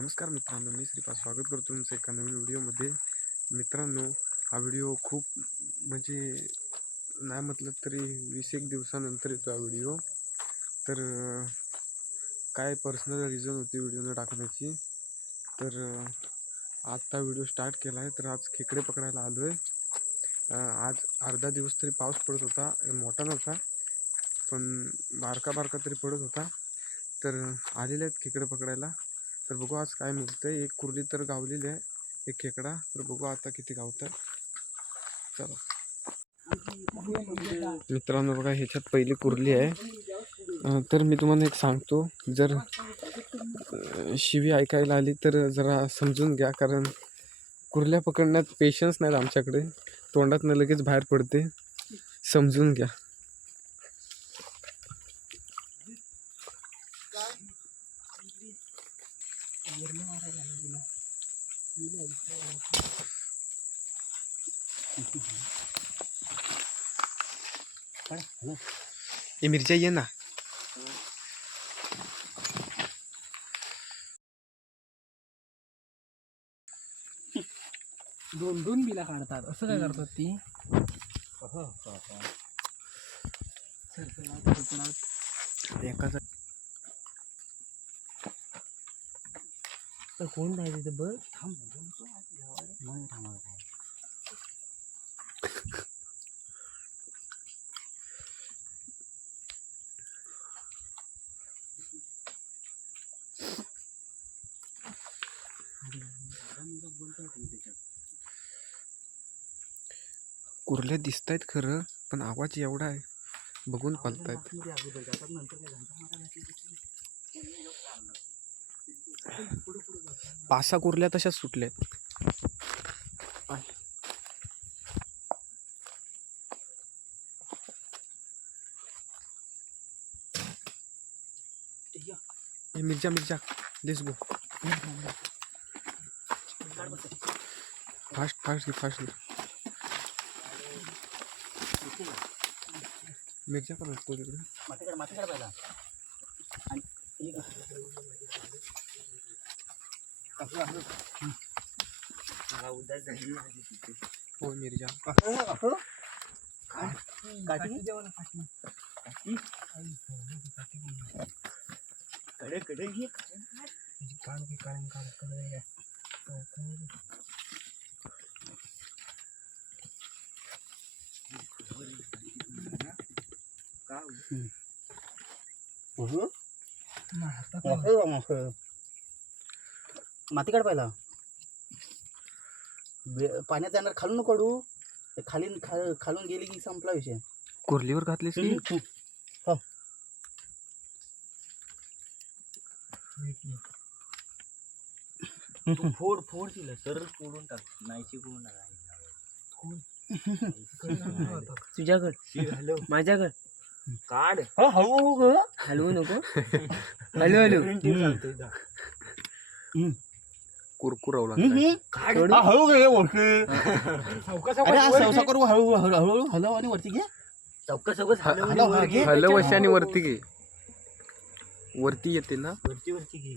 नमस्कार मित्रांनो, मी श्रीपाद स्वागत करतो तुमचं एका नवीन व्हिडिओमध्ये. मित्रांनो, हा व्हिडिओ खूप म्हणजे नाही म्हटलं तरी 20-1 दिवसानंतर येतो हा व्हिडिओ. तर काय पर्सनल रिझन होती व्हिडिओ न टाकण्याची. तर आत्ता व्हिडिओ स्टार्ट केला आहे. तर आज खेकडे पकडायला आलो आहे. आज अर्धा दिवस तरी पाऊस पडत होता, मोठा नव्हता पण बारका तरी पडत होता. तर आलेले आहेत खेकडे पकडायला. तर बघू आज काय मिळतंय. एक कुर्ली तर गावलेली आहे, एक खेकडा. तर बघू आता किती गावतात. चला मित्रांनो, बघा ह्याच्यात पहिली कुर्ली आहे. तर मी तुम्हाला एक सांगतो, जर शिवी ऐकायला आली तर जरा समजून घ्या, कारण कुर्ल्या पकडण्यात पेशन्स नाहीत आमच्याकडे. तोंडातनं लगेच बाहेर पडते, समजून घ्या. ये मिरच्या ये ना. दोन बिला काढतात. असं काय करतात ती? एकाचा तर कोण जायचं तिथे बघ. कुर्ल्या दिसत आहेत खरं, पण आवाज एवढा आहे, बघून पळतायत. 5-6 कुर्ल्या तशाच सुटल्यात. मिरच्या लेट्स गो. फास्ट मिरच्या पण असतो तिकडे. हो मिरच्या माती काढ पहिला. पाण्यात जाणार, खालून नको काढू. खालून गेली की संपला विषय. कुर्लीवर घातलीस की फोड तिला सरळ फोडून टाक. नाही चिकवून तुझ्याकडे माझ्याकडे काढ. हळू हलवू नको. हलू कुरकुरावं लागतं. हळू करू. हळू हलव आणि वरती घे. हलव आणि वरती घे. वरती येते ना. वरती घे.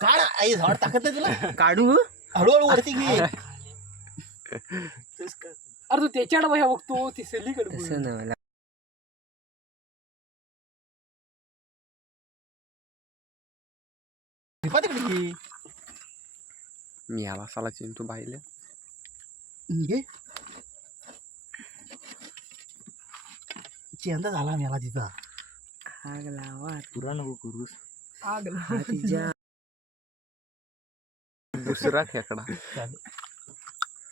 काढ. आई झाड टाकत नाही तुला. काढू. हळूहळू वरती घे. अरे तू त्याच्याकडे बघा, बघतो ती सलीकडे. मी आला साला चिंटू बाईले. चेंदा झाला मला तिचा. आग लावा. पुरा नको करूस. आग लावा तिच्या. दुसरा खेकडा.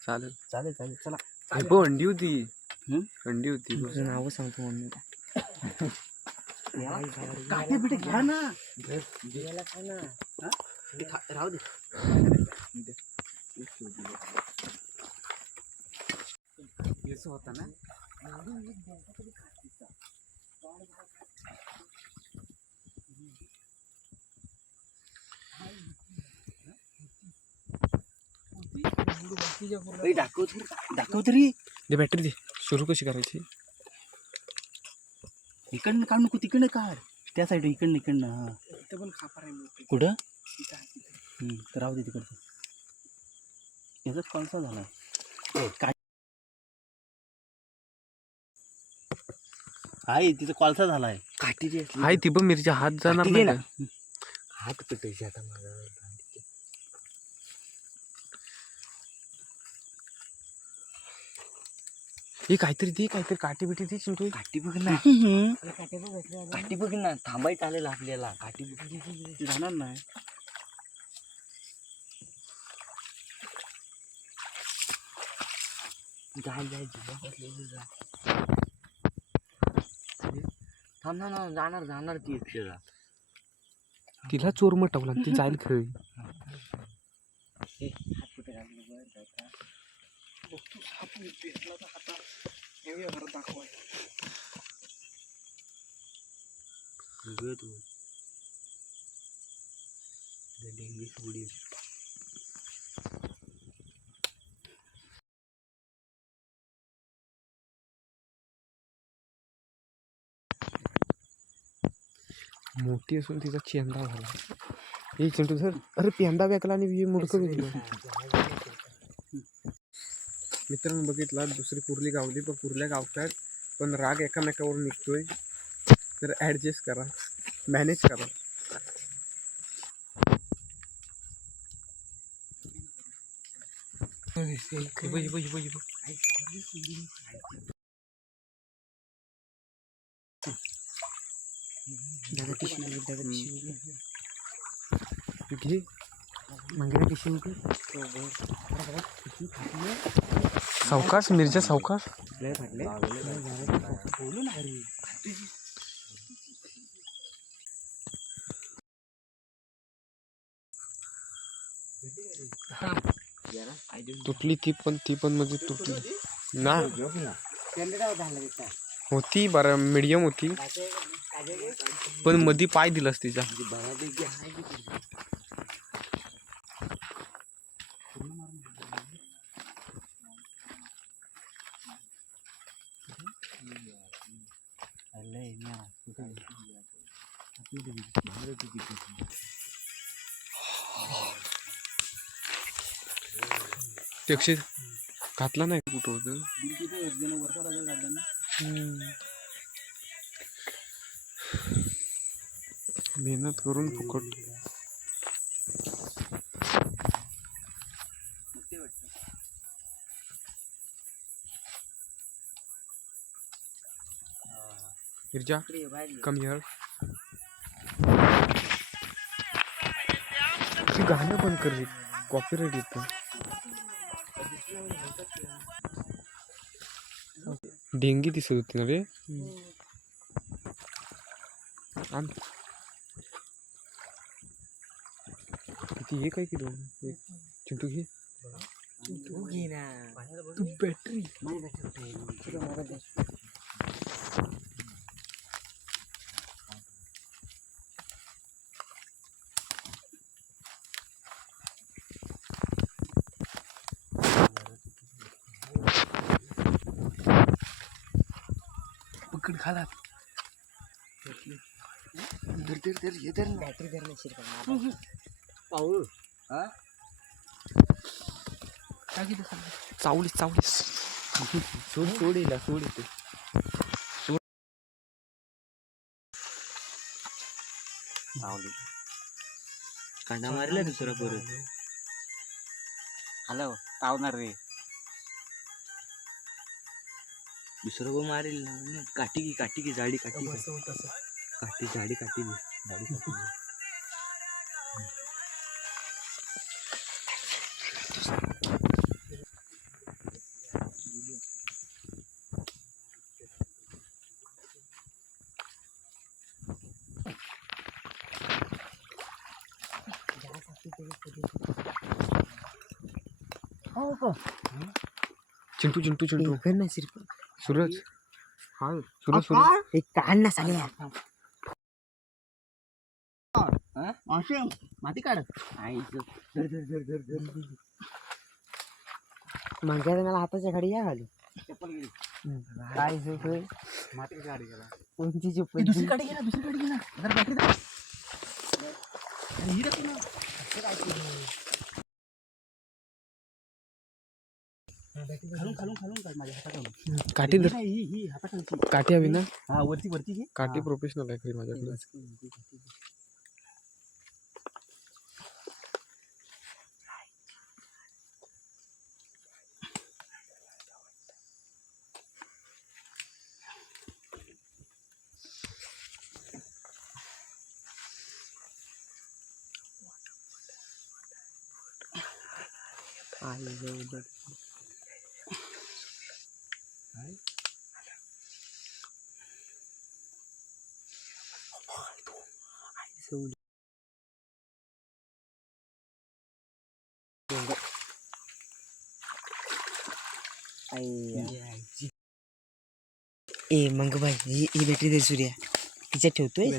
चालेल चला. अंडी होती. नाव सांगतो मम्मी. काटे बिटे घ्या ना. राहू दे. होता ना. दाखव तरी. दे बॅटरी दे. सुरू कशी करायची? इकडनं काढ नको, तिकडनं काढ. त्या साईड इकडनं. हा, कुठं? तर राहू दे तिकडचं. याचाच कोणसा झाला आहे तिचा कोळसा झालाय. काठी हाय ती पण मिरची हात जाणार काठी नाही दे का? हात पेटायचे आता माझा. हे काहीतरी काठी बिटी ती चिंटू. काठी बघ ना, काठी बघ ना, थांबायचं आलेलं आपल्याला. काठी बघ जाणार नाही. थांब ना, जाणार ती एकशेला. तिला चोर मटवला ती जाईल खेळ. डेंगी सोडी. मोठी असून तिचा चेंदा झाला. हे चिंटू सर, अरे पेंदा वेकला आणि मुडकं वेगळं. मित्रांनो बघितला दुसरी कुर्ली गावली, पण कुर्ल्या गावतात पण राग एकामेकावर निघतोय. तर ॲडजस्ट करा, मॅनेज करा. घे मंगेला पिशवी होती. सावकाश मिरच्या सावकाश. बोलू ना रे. तुटली ती पण म्हणजे तुटली ना. होती बरं मीडियम होती, पण मधी पाय दिलास तिचा. ते अक्षय घातला नाही कुठं होतं. मेहनत करून फुकट. Mirza come here. ती गाणं बंद कर रे, कॉपीराइट येतं. डेंगी दिसत होती ना रे. किती हे काय किलो चिंटू घे. तू घे ना, तू बॅटरी पकड खाला. बॅटरी धरणे पाऊल चावलीस सोड येते. कांदा मारला दुसरा परत. हॅलो तावणार रे, दुसरं को मारेल ना. काठी की जाडी काठी जाडी काठी. चिंटू सूरज एक काढ ना सगळ्या. माती काढ. मंग्याला मला हाताच्या घडी या घाली. काय माती काढ गेला. कोणती दुसरीकडे गेला. जरा बॅटरी खालून खालून खालून काढ माझ्या हाताखालून. काठी धर. ही हाताखालची काठी हवी ना. हा वरती वरती घे. काठी हा. प्रोफेशनल आहे खरी माझ्याकडे. ए मंग बाई ही बॅटरी दे सूर्या तिच्यात ठेवतोय.